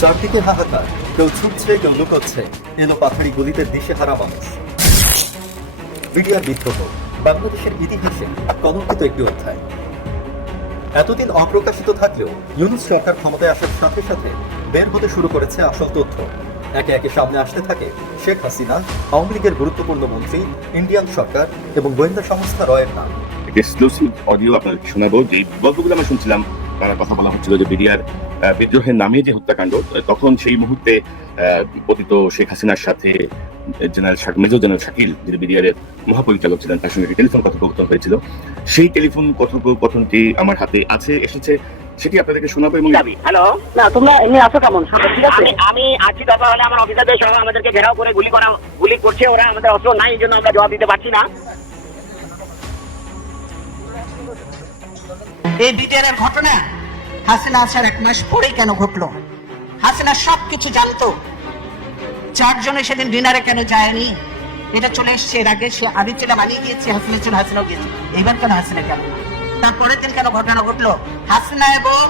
চারদিকে হাহাকার, কেউ ছুটছে, কেউ লুকোচ্ছে। এলো পাথাড়ি গলিতে দিশেহারা মানুষ। বিডিআর বিদ্রোহ, বাংলাদেশের ইতিহাসে কলঙ্কিত একটি অধ্যায়। এতদিন অপ্রকাশিত থাকলেও ইউনুস সরকার ক্ষমতায় আসার সাথে সাথে বের হতে শুরু করেছে আসল তথ্য। একে একে সামনে আসতে থাকে শেখ হাসিনা, আওয়ামী লীগের গুরুত্বপূর্ণ মন্ত্রী, ইন্ডিয়ান সরকার এবং গোয়েন্দা সংস্থা রয়ের নাম। এক্সক্লুসিভ অডিও আপনাদের শোনাবো, যে গল্পগুলো আমরা শুনছিলাম। কথা বলা হচ্ছিল যে বিডিআর বিদ্রোহের নামে যে হত্যাকাণ্ড তখন সেই মুহূর্তে পতিত শেখ হাসিনার সাথে জেনারেল শাক- মেজর জেনারেল শাকিল যিনি বিডিআর এর মহাপরিচালক ছিলেন তার সঙ্গে টেলিফোন কথোপকথন হয়েছিল। সেই টেলিফোন কথোপকথনটি আমার হাতে আছে এসেছে সেটি আপনাদেরকে শোনাবো এবং যাবি হ্যালো না তোমরা এমনি আছো কেমন? আমি আমি আছি দরকার হলে আমার অফিসারদের সহ আমাদেরকে ঘেরাও করে গুলি করা গুলি করছে ওরা আমাদের অস্ত্র নাই এই জন্য আমরা জবাব দিতে পারছি না। এই বিটিআর ঘটনা হাসিনা আসার এক মাস পরেই কেন ঘটলো? হাসিনা সব কিছু জানতো। চারজনে সেদিন ডিনারে কেন যায়নি? এটা চলে এসছে এর আগে, সে আমি ছিল মানিয়ে গিয়েছি হাসিনা ছিল হাসিনাও গিয়েছে। এইবার কেন হাসিনা কেন? তারপরের দিন কেন ঘটনা ঘটলো? হাসিনা এবং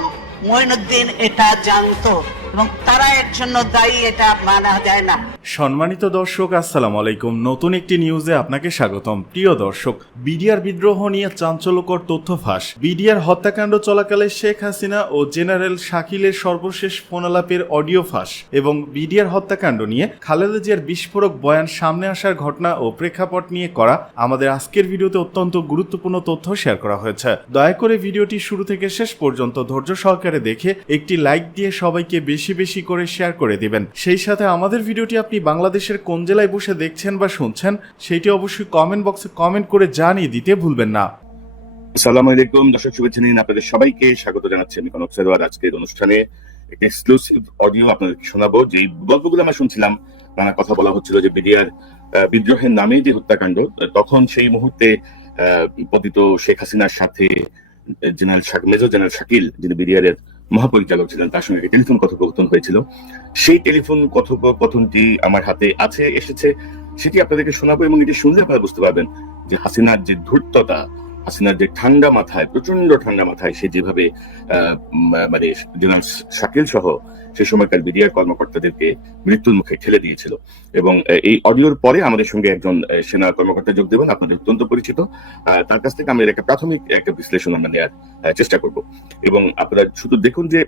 মঈনুদ্দিন এটা জানতো এবং তারা এর জন্য দায়ী, এটা মানা যায় না। সম্মানিত দর্শক, আসসালামু আলাইকুম। নতুন একটি নিউজে আপনাকে স্বাগতম। প্রিয় দর্শক, বিডিআর বিদ্রোহ নিয়ে চাঞ্চল্যকর তথ্য ফাঁস। বিডিআর হত্যাকাণ্ড চলাকালে শেখ হাসিনা ও জেনারেল শাকিলের সর্বশেষ ফোনালাপের অডিও ফাঁস এবং বিডিআর হত্যাকাণ্ড নিয়ে খালেদা জিয়ার বিস্ফোরক বয়ান সামনে আসার ঘটনা ও প্রেক্ষাপট নিয়ে করা আমাদের আজকের ভিডিওতে অত্যন্ত গুরুত্বপূর্ণ তথ্য শেয়ার করা হয়েছে। দয়া করে ভিডিওটি শুরু থেকে শেষ পর্যন্ত ধৈর্য সহকারে দেখে একটি লাইক দিয়ে সবাইকে বেশি বেশি করে শেয়ার করে দিবেন। সেই সাথে আমাদের ভিডিওটি আপনি বাংলাদেশের কোন জেলায় বসে দেখছেন বা শুনছেন সেটি অবশ্যই কমেন্ট বক্সে কমেন্ট করে জানিয়ে দিতে ভুলবেন না। আসসালামু আলাইকুম দর্শক শুভেচ্ছা নিন আপনাদের সবাইকে স্বাগত জানাচ্ছি। আমি কনক সারোয়ার আজকের অনুষ্ঠানে একটি এক্সক্লুসিভ অডিও আপনাদের শোনাবো। যে গল্পগুলো আমরা শুনছিলাম নানা কথা বলা হচ্ছিল যে বিডিআর বিদ্রোহের নামে যে হত্যাকাণ্ড তখন সেই মুহূর্তে আহ, পতিত শেখ হাসিনার সাথে জেনারেল মেজর জেনারেল শাকিল যিনি বিডিআর এর মহাপরিচালক ছিলেন, তার সঙ্গে টেলিফোন কথোপকথন হয়েছিল। সেই টেলিফোন কথোপকথনটি আমার হাতে আছে, এসেছে। সেটি আপনাদেরকে শোনাবো এবং এটি শুনলে আপনারা বুঝতে পারবেন যে হাসিনার যে ধূর্ততা, হাসিনার যে ঠান্ডা মাথায় প্রচণ্ড ঠান্ডা মাথায় সে যেভাবে মানে জেনারেল শাকিল সহ সে সময়কার বিডিআর কর্মকর্তাদেরকে মৃত্যুর মুখে ঠেলে দিয়েছিল। এবং এই অডিওর পরে আমাদের সঙ্গে একজন সেনা কর্মকর্তা যোগ দেবেন, আপনাদের অত্যন্ত পরিচিত। তার কাছ থেকে আমি এর একটা প্রাথমিক একটা বিশ্লেষণ আমরা নেওয়ার চেষ্টা করব। এবং আপনারা শুধু দেখুন যে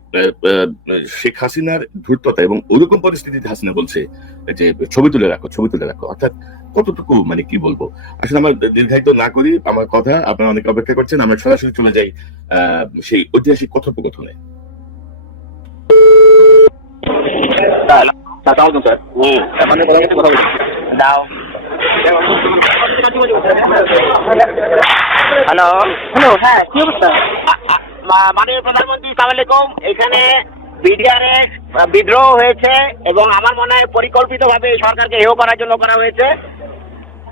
শেখ হাসিনার ধূর্ততা এবং ওরকম পরিস্থিতিতে হাসিনা বলছে যে, ছবি তুলে রাখো, ছবি তুলে রাখো। অর্থাৎ কতটুকু মানে কি বলব? আসলে আমার দীর্ঘায়িত না করি, আমার কথা আপনারা অনেক অপেক্ষা করছেন, আমরা সরাসরি চলে যাই সেই ঐতিহাসিক কথোপকথনে। দাও হ্যালো হ্যালো হ্যাঁ কি অবস্থা? মাননীয় প্রধানমন্ত্রী সালামালাইকুম। এখানে বিডিআরএস বিদ্রোহ হয়েছে এবং আমার মনে হয় পরিকল্পিত ভাবে সরকারকে হেয় করার জন্য করা হয়েছে।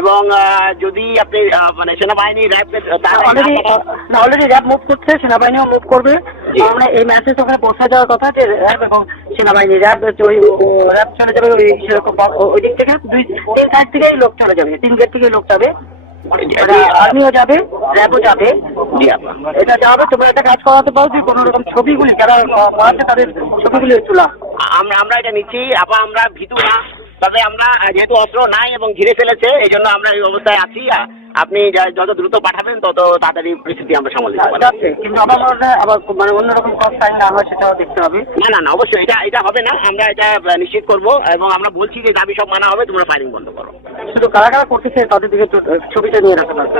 এবং যদি আপনি মানে সেনাবাহিনী অলরেডি র্যাব মুভ করছে সেনাবাহিনীও মুভ করবে। জি। মানে এই মেসেজ ওখানে পৌঁছে যাওয়ার কথা যে র্যাব এবং সেনাবাহিনী র্যাব ওই র্যাব চলে যাবে ওই সেরকম ওই দিক থেকে দুই তিন সাইড থেকেই লোক চলে যাবে তিন গেট থেকেই লোক যাবে। আর্মিও যাবে র্যাবও যাবে। এটা যাবে তোমরা একটা কাজ করাতে পারো যে কোনো রকম ছবিগুলি যারা মারছে তাদের ছবিগুলি তোলা। আমরা আমরা এটা নিচ্ছি আবার আমরা ভীতু না তবে আমরা যেহেতু অস্ত্র নাই এবং ঘিরে ফেলেছে এই জন্য আমরা এই অবস্থায় আছি। আপনি যত দ্রুত পাঠাবেন তত তাড়াতাড়ি পরিস্থিতি আমরা সামাল দিতে কিন্তু আমার মনে হয় আবার মানে অন্যরকম কষ্ট সাইন না হয় সেটাও দেখতে হবে। না না না অবশ্যই এটা এটা হবে না আমরা এটা নিশ্চিত করব এবং আমরা বলছি যে দাবি সব মানা হবে তোমরা ফায়ারিং বন্ধ করো। শুধু কারা কারা করতেছে তাদের দিকে ছবিটা নিয়ে রাখতে পারবে?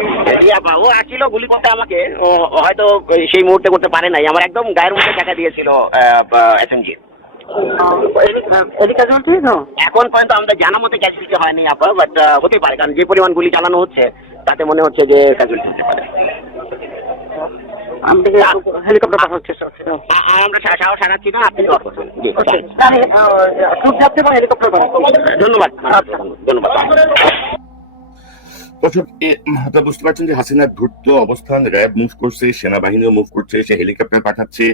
ও আসছিল গুলি করতে আমাকে হয়তো সেই মুহূর্তে করতে পারে নাই আমার একদম গায়ের মধ্যে দেখা দিয়েছিল এসএমজি চলছে তো এখন পর্যন্ত আমাদের জানা মতে ক্যাজুয়ালিটি হয়নি আপা বাট হতেই পারে কারণ যে পরিমাণ গুলি চালানো হচ্ছে তাতে মনে হচ্ছে যে ক্যাজুয়ালিটি হতে পারে। হেলিকপ্টার পাঠানোর চেষ্টা করছি। আ- আ- আমরা সাহস হারাচ্ছি না আপনি হেলিকপ্টার ধন্যবাদ। আচ্ছা। ধন্যবাদ। দর্শক আপনারা বুঝতে পারছেন যে হাসিনার ধূর্ত অবস্থান, র্যাব মুভ করছে, সেনাবাহিনীও মুভ করছে, সে হেলিকপ্টার পাঠাচ্ছে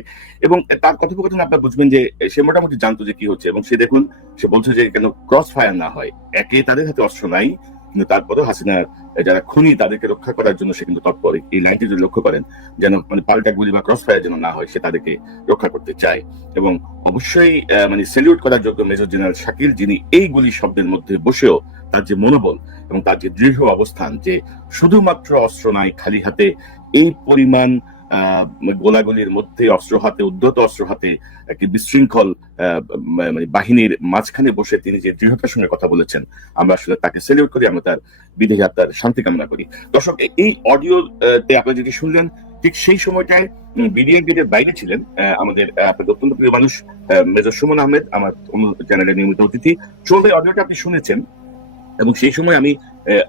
এবং তার কথোপকথন আপনারা বুঝবেন যে, সে মোটামুটি জানতো যে কি হচ্ছে এবং সে দেখুন, সে বলছে যে কেন ক্রস ফায়ার না হয়। একে তাদের হাতে অস্ত্র নাই কিন্তু তারপরেও হাসিনার যারা খুনি তাদেরকে রক্ষা করার জন্য সে কিন্তু তৎপর। এই লাইনটি যদি লক্ষ্য করেন, যেন মানে পাল্টা গুলি বা ক্রস ফায়ার যেন না হয়, সে তাদেরকে রক্ষা করতে চায়। এবং অবশ্যই মানে সেলিউট করার যোগ্য মেজর জেনারেল শাকিল, যিনি এই গুলি শব্দের মধ্যে বসেও তার যে মনোবল এবং তার যে দৃঢ় অবস্থান যে শুধুমাত্র অস্ত্র নাই, খালি হাতে এই পরিমাণ গোলাগুলির মধ্যে, অস্ত্র হাতে, উদ্ধত অস্ত্র হাতে একটি বিশৃঙ্খল মানে বাহিনীর মাঝখানে বসে তিনি যে দৃঢ়তার সঙ্গে কথা বলেছেন, আমরা আসলে তাকে সেলিউট করি, আমরা তার বিদেহ আত্মার শান্তি কামনা করি। দর্শক এই অডিও তে আপনারা যেটি শুনলেন, ঠিক সেই সময়টায় বিডিএন গেটের বাইরে ছিলেন আমাদের অত্যন্ত প্রিয় মানুষ মেজর সুমন আহমেদ, আমার চ্যানেলের নিয়মিত অতিথি। ভাই অডিওটা আপনি শুনেছেন। এবং সেই সময় আমি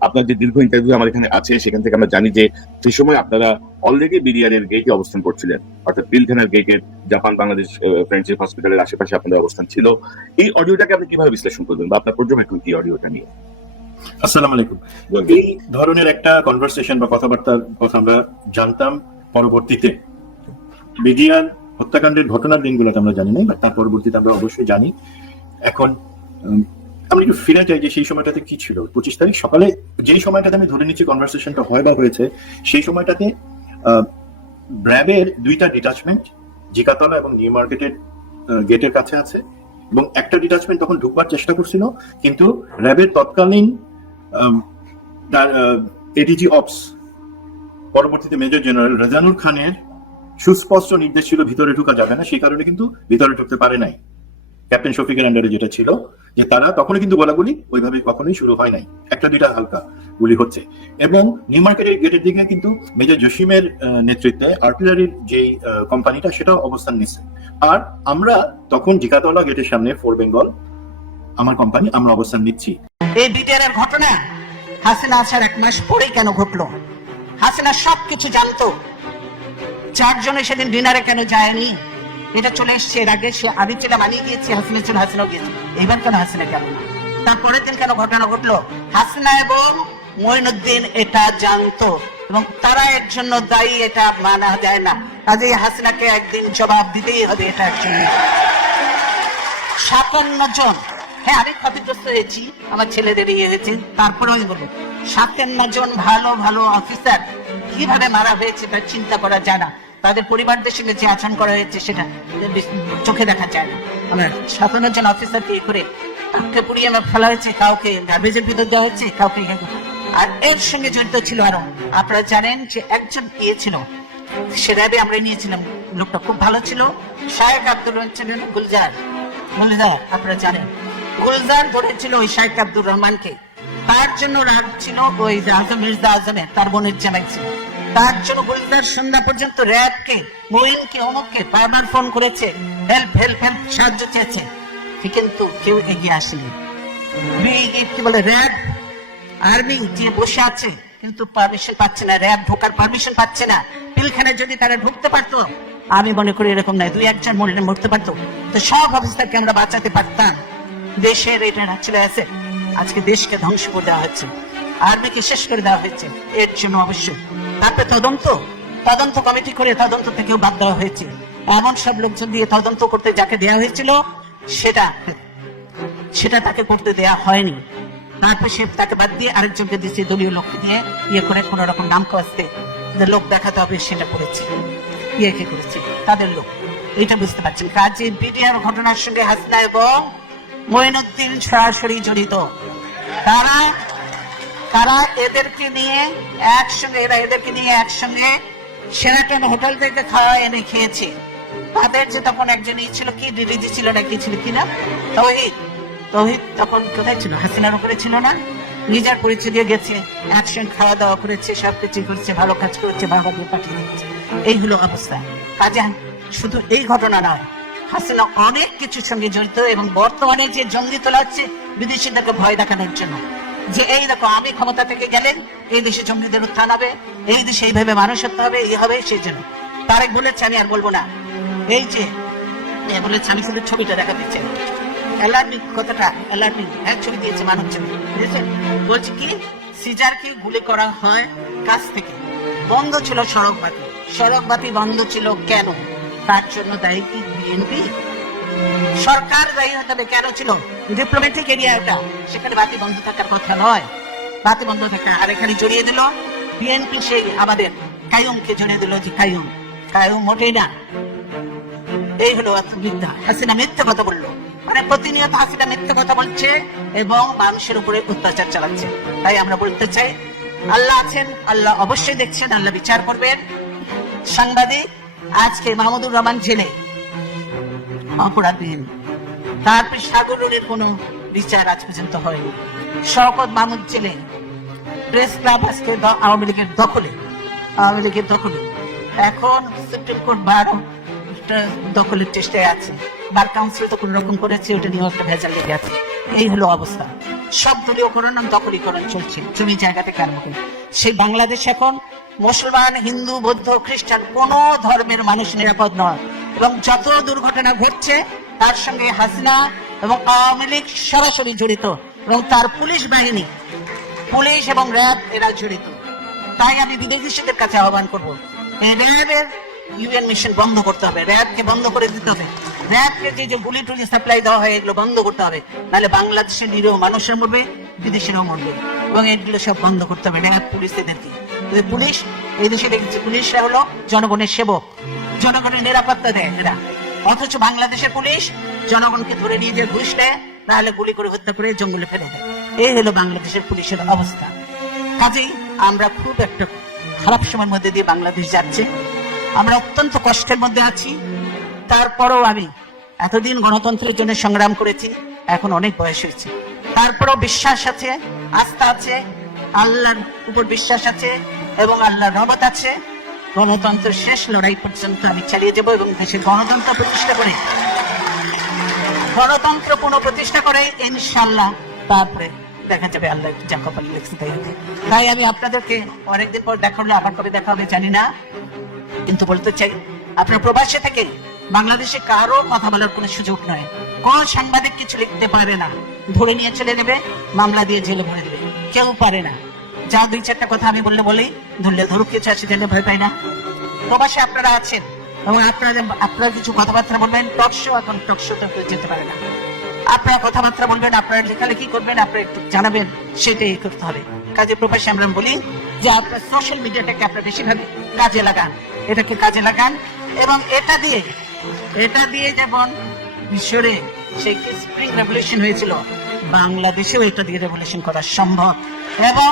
আপনার যে দীর্ঘ ইন্টারভিউ আমার এখানে আছে সেখান থেকে আমরা জানি যে সেই সময় আপনারা অলরেডি বিডিআর এর গেটে অবস্থান করছিলেন। অর্থাৎ পিলখানার গেটের জাপান বাংলাদেশ ফ্রেন্ডশিপ হসপিটালের আশেপাশে আপনাদের অবস্থান ছিল। এই অডিওটাকে আপনি কীভাবে বিশ্লেষণ করবেন বা আপনার পর্যবেক্ষণ কি অডিওটা নিয়ে? আসসালামু আলাইকুম। এই ধরনের একটা কনভারসেশন বা কথাবার্তার কথা আমরা জানতাম পরবর্তীতে। বিডিআর হত্যাকাণ্ডের ঘটনার দিনগুলোতে আমরা জানি না তার পরবর্তীতে আমরা অবশ্যই জানি। এখন আমরা একটু ফিরে যাই যে সেই সময়টাতে কি ছিল। পঁচিশ তারিখ সকালে যেই সময়টাতে আমি ধরে নিচ্ছি কনভারসেশনটা হয় বা হয়েছে সেই সময়টাতে ব্র্যাবের দুইটা ডিটাচমেন্ট জিকাতলা এবং নিউ মার্কেটের গেটের কাছে আছে এবং একটা ডিটাচমেন্ট তখন ঢুকবার চেষ্টা করছিল কিন্তু র্যাবের তৎকালীন আম, তার এডিজি অপস পরবর্তীতে মেজর জেনারেল রেজানুর খানের সুস্পষ্ট নির্দেশ ছিল ভিতরে ঢুকা যাবে না। সেই কারণে কিন্তু ভিতরে ঢুকতে পারে নাই। ক্যাপ্টেন শফিকের আন্ডারে যেটা ছিল যে তারা তখনও কিন্তু গোলাগুলি ওইভাবে কখনোই শুরু হয় নাই। একটা, দুইটা হালকা গুলি হচ্ছে। এবং নিউ মার্কেটের গেটের দিকে কিন্তু মেজর জসিমের নেতৃত্বে আর্টিলারির যে কোম্পানিটা সেটাও অবস্থান নিচ্ছে। আর আমরা তখন জিকাতলা গেটের সামনে ফোর বেঙ্গল, আমার কোম্পানি, আমরা অবস্থান নিচ্ছি। এই বিটিআর ঘটনা হাসিনা আসার এক মাস পরেই কেন ঘটলো? হাসিনা সব কিছু জানতো। চারজনে সেদিন ডিনারে কেন যায়নি? এটা চলে এসছে এর আগে, সে আমি ছিলাম আমি গিয়েছি হাসিনা ছিল হাসিনা গিয়েছি এইবার কেন হাসিনা কেন? না তারপরের দিন কেন ঘটনা ঘটলো? হাসিনা এবং মঈনুদ্দিন এটা জানতো এবং তারা এর জন্য দায়ী, এটা মানা যায় না। কাজেই হাসিনাকে একদিন জবাব দিতেই হবে এটা একজন সাতান্ন জন। হ্যাঁ আমি ক্ষতিগ্রস্ত হয়েছি, আমার ছেলেদের ইয়ে হয়েছে, তারপরে আমি বলব, সাতান্ন জন ভালো ভালো অফিসার কীভাবে মারা হয়েছে তার চিন্তা করা যায় না। তাদের পরিবারদের সঙ্গে যে আচরণ করা হয়েছে সেটা চোখে দেখা যায় না। আমার সাতান্ন জন অফিসারকে ইয়ে করে তাকে পুড়িয়ে ফেলা হয়েছে, কাউকে গার্বেজের ভিতর দেওয়া হয়েছে, কাউকে ইয়ে আর এর সঙ্গে জড়িত ছিল আরও। আপনারা জানেন যে একজন সে র্যাবে আমরা নিয়েছিলাম। লোকটা খুব ভালো ছিল। শায়েক আব্দুর রহমান গুলজার। গুলজার, আপনারা জানেন। গুলজার ধরেছিল ওই শায়েক আব্দুর রহমানকে। তার জন্য রাগ ছিল ওই আজম মির্জা আজমের, তার বোনের জামাই ছিল। গুলজার সন্ধ্যা পর্যন্ত র্যাবকে অমুককে বারবার ফোন করেছে। হেল্প হেল্প হেল্প, সাহায্য চেয়েছে। কিন্তু কেউ এগিয়ে আসেনি। কি বলে, র্যাব, আর্মি যে বসে আছে, কিন্তু পারমিশন পাচ্ছে না। র্যাব ঢোকার পারমিশন পাচ্ছে না। পিলখানায় যদি তারা ঢুকতে পারতো, আমি মনে করি এরকম নয়, দুই একজন মরলে মরতে পারতো। তো সব অবস্থাকে আমরা বাঁচাতে পারতাম। দেশের এটা ছিল আছে আজকে দেশকে ধ্বংস করে দেওয়া হচ্ছে আর্মিকে শেষ করে দেওয়া হয়েছে। এর জন্য অবশ্যই তারপরে তদন্ত তদন্ত কমিটি করে তদন্ত থেকেও বাদ দেওয়া হয়েছে। এমন সব লোকজন দিয়ে তদন্ত করতে যাকে দেওয়া হয়েছিল, সেটা সেটা তাকে করতে দেয়া হয়নি। তারপর সে তাকে বাদ দিয়ে আরেকজনকে দিচ্ছে দলীয় লোককে দিয়ে ইয়ে করে কোন রকম নাম কাজতে যে লোক দেখাতে হবে সেটা করেছে। ইয়ে করেছে? তাদের লোক। এটা বুঝতে পারছেন? কাজে বিডিআর ঘটনার সঙ্গে হাসনা এবং মঈনুদ্দিন সরাসরি জড়িত। তারা তারা এদেরকে নিয়ে একসঙ্গে, এরা এদেরকে নিয়ে একসঙ্গে সেরাটন হোটেল থেকে খাওয়া এনে খেয়েছে। তাদের যে তখন একজন ই ছিল, কি ডিডিজি ছিল না, কি ছিল, কি না তহিদ। তহিদ তখন কোথায় ছিল? হাসিনার উপরে ছিল না? নিজের পরিচয় দিয়ে গেছে, একসঙ্গে খাওয়া দাওয়া করেছে সব কিছু করেছে, ভালো কাজ করেছে বাবা দিয়ে পাঠিয়ে দিচ্ছে। এই হলো অবস্থা। কাজে শুধু এই ঘটনা নয়, হাসিনা অনেক কিছুর সঙ্গে জড়িত এবং বর্তমানে যে জঙ্গি তোলা হচ্ছে, বিদেশিদেরকে ভয় দেখানোর জন্য। যে এই দেখো, আমি ক্ষমতা থেকে গেলেন, এই দেশে জঙ্গিদের উত্থান হবে, এই দেশে এইভাবে মানুষ হতে হবে এই হবে, সেই জন্য। তারেক বলেছে, আমি আর বলব না। এই যে বলেছে, আমি শুধু ছবিটা দেখা দিচ্ছি। অ্যালার্মিং কতটা অ্যালার্মিং এক ছবি দিয়েছে ছবি বুঝেছেন বলছি কি, সিজারকে গুলি করা হয় কাছ থেকে? বন্ধ ছিল সড়ক বাতি। সড়ক বাতি বন্ধ ছিল কেন? তার জন্য দায়ী কি বিএনপি সরকার দায়ী হতে হবে, কেন ছিল? ডিপ্লোম্যাটিক এরিয়া ওটা সেখানে বাতি বন্ধ থাকার কথা নয়। বাতি বন্ধ থাকা আর এখানে জড়িয়ে দিল। বিএনপি সেই আমাদের কায়ুমকে জড়িয়ে দিল যে কায়ুম। কায়ুম মোটেই না। এই হলো মিথ্যা। হাসিনা মিথ্যা কথা বলল। মানে প্রতিনিয়ত হাসিনা মিথ্যা কথা বলছে এবং মানুষের উপরে অত্যাচার চালাচ্ছে। তাই আমরা বলতে চাই, আল্লাহ আছেন, আল্লাহ অবশ্যই দেখছেন, আল্লাহ বিচার করবেন। সাংবাদিক, আজকে মাহমুদুর রহমান জেলে। অপরাধীন তারপর সাগরের কোনো বিচার আজ পর্যন্ত হয়নি। শওকত মাহমুদ জেলে প্রেস ক্লাব আজকে আওয়ামী লীগের দখলে। আওয়ামী লীগের দখলে। এখন সুপ্রিম কোর্ট বার দখলের চেষ্টায় আছে। বার কাউন্সিল তো কোন রকম করেছে, ওটা নিয়ে একটা ভেজাল লেগে আছে। এই হলো অবস্থা। সব দলীয়করণ আর দখলীকরণ চলছে, জমি জায়গা থেকে আরম্ভ করে সেই বাংলাদেশ এখন মুসলমান, হিন্দু, বৌদ্ধ, খ্রিস্টান কোন ধর্মের মানুষ নিরাপদ নয়। এবং যত দুর্ঘটনা ঘটছে তার সঙ্গে হাসিনা এবং আওয়ামী লীগ সরাসরি জড়িত এবং তার পুলিশ বাহিনী, পুলিশ এবং র্যাব এরা জড়িত। তাই আমি বিদেশিদের কাছে আহ্বান করব র্যাবের ইউএন মিশন বন্ধ করতে হবে, র্যাবকে বন্ধ করে দিতে হবে। র্যাবকে যে যে গুলি টুলি সাপ্লাই দেওয়া হয়, এগুলো বন্ধ করতে হবে। নাহলে বাংলাদেশের নিরীহ মানুষরা মরবে, বিদেশিরাও মরবে এবং এগুলো সব বন্ধ করতে হবে। র্যাব, পুলিশ এদেরকে। পুলিশ, এই দেশে পুলিশরা হলো জনগণের সেবক। জনগণের নিরাপত্তা দেয় এরা। অথচ বাংলাদেশের পুলিশ জনগণকে ধরে নিয়ে যে ঘুষ দেয় তাহলে গুলি করে হত্যা করে জঙ্গলে ফেলে দেয়। এই হলো বাংলাদেশের পুলিশের অবস্থা। কাজেই আমরা খুব একটা খারাপ সময়ের মধ্যে দিয়ে বাংলাদেশ যাচ্ছে। আমরা অত্যন্ত কষ্টের মধ্যে আছি। তারপরেও আমি এতদিন গণতন্ত্রের জন্য সংগ্রাম করেছি, এখন অনেক বয়স হয়েছে। তারপরেও বিশ্বাস আছে, আস্থা আছে, আল্লাহর উপর বিশ্বাস আছে এবং আল্লাহর রহমত আছে। গণতন্ত্রের শেষ লড়াই পর্যন্ত আমি চালিয়ে যাব এবং দেশের গণতন্ত্র প্রতিষ্ঠা করে, গণতন্ত্র পুনঃপ্রতিষ্ঠা করে ইনশাল্লাহ তারপরে দেখা যাবে আল্লাহ যা কপাল লিখছে তাই তাই আমি আপনাদেরকে অনেকদিন পর দেখা হলে, আবার কবে দেখা হবে জানি না। কিন্তু বলতে চাই, আপনার প্রবাসে থেকে বাংলাদেশে কারও কথা বলার কোনো সুযোগ নয়। কোন সাংবাদিক কিছু লিখতে পারে না। ধরে নিয়ে চলে নেবে, মামলা দিয়ে জেলে ভরে দেবে। কেউ পারে না। যা দুই চারটা কথা আমি বললে বলেই ধরলে ধরুক, কিছু আছে জেলে ভয় পাই না। প্রবাসে আপনারা আছেন এবং আপনারা আপনারা কিছু কথাবার্তা বলবেন, টক শো এখন টক শো তো কেউ যেতে পারে না। আপনারা কথাবার্তা বলবেন, আপনারা লেখালেখি করবেন, আপনারা একটু জানাবেন, সেটাই করতে হবে। কাজে প্রবাসে আমরা বলি যে আপনার সোশ্যাল মিডিয়াটাকে আপনারা বেশিরভাবে কাজে লাগান। এটাকে কাজে লাগান এবং এটা দিয়ে এটা দিয়ে যেমন মিশরে সেই স্প্রিং রেভলিউশন হয়েছিল, বাংলাদেশেও এটা দিয়ে রেভলিউশন করা সম্ভব। এবং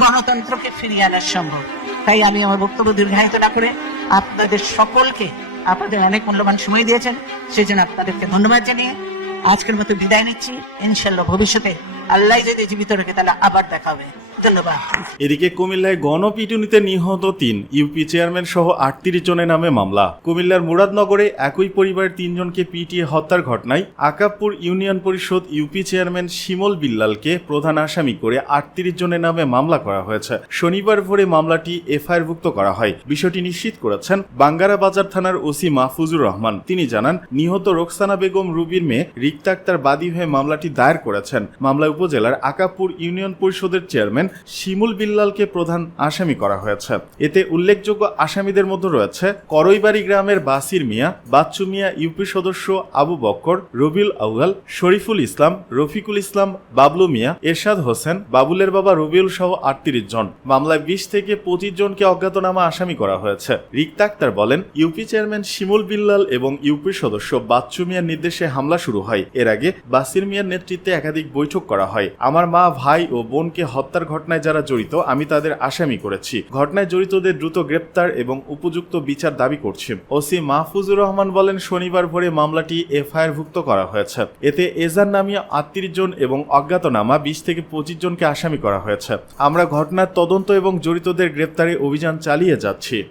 গণতন্ত্রকে ফিরিয়ে আনা সম্ভব। তাই আমি আমার বক্তব্য দীর্ঘায়িত না করে আপনাদের সকলকে, আপনাদের অনেক মূল্যবান সময় দিয়েছেন সেই জন্য আপনাদেরকে ধন্যবাদ জানিয়ে আজকের মতো বিদায় নিচ্ছি। ইনশাল্লাহ ভবিষ্যতে আল্লাহ যদি জীবিত রেখে তাহলে আবার দেখা হবে। এদিকে কুমিল্লায় গণপিটুনিতে নিহত তিন, ইউপি চেয়ারম্যান সহ আটত্রিশ জনের নামে মামলা। কুমিল্লার মুরাদনগরে একই পরিবারের তিনজনকে পিটিয়ে হত্যার ঘটনায় Akabpur union Parishad UP chairman Shimol বিল্লালকে প্রধান আসামি করে আটত্রিশ জনের নামে মামলা করা হয়েছে। শনিবার ভোরে মামলাটি এফআইআরভুক্ত করা হয়। বিষয়টি নিশ্চিত করেছেন বাঙ্গারা বাজার থানার ওসি মাহফুজুর রহমান। তিনি জানান, নিহত রোকসানা বেগম রুবির মেয়ে রিক্তাক্তার বাদী হয়ে মামলাটি দায়ের করেছেন। মামলা উপজেলার আকাবপুর ইউনিয়ন পরিষদের চেয়ারম্যান শিমুল বিল্লালকে প্রধান আসামি করা হয়েছে। এতে উল্লেখযোগ্য আসামিদের মধ্যে রয়েছে করইবাড়ি গ্রামের বাসির মিয়া, বাচ্চু মিয়া ইউপি সদস্য আবু বক্কর, রবিউল আউয়াল, শরীফুল ইসলাম, রফিকুল ইসলাম, বাবলু মিয়া, এরশাদ হোসেন, বাবুলের বাবা রবিউল সহ আটত্রিশ জন। মামলায় বিশ থেকে পঁচিশ জনকে অজ্ঞাতনামা আসামি করা হয়েছে। রিক্তা আক্তার বলেন, ইউপি চেয়ারম্যান শিমুল বিল্লাল এবং ইউপি সদস্য বাচ্চু মিয়ার নির্দেশে হামলা শুরু হয়। এর আগে বাসির মিয়ার নেতৃত্বে একাধিক বৈঠক করা হয়। আমার মা, ভাই ও বোনকে হত্যার ঘটনায় যারা জড়িত, আমি তাদের আসামি করেছি। ঘটনায় জড়িতদের দ্রুত গ্রেপ্তার এবং উপযুক্ত বিচার দাবি করছি। ওসি মাহফুজুর রহমান বলেন, শনিবার ভোরে মামলাটি এফআইআর ভুক্ত করা হয়েছে। এতে এজার নামিয়া আটত্রিশ জন এবং অজ্ঞাতনামা বিশ থেকে পঁচিশ জনকে আসামি করা হয়েছে। আমরা ঘটনার তদন্ত এবং জড়িতদের গ্রেপ্তারে অভিযান চালিয়ে যাচ্ছি।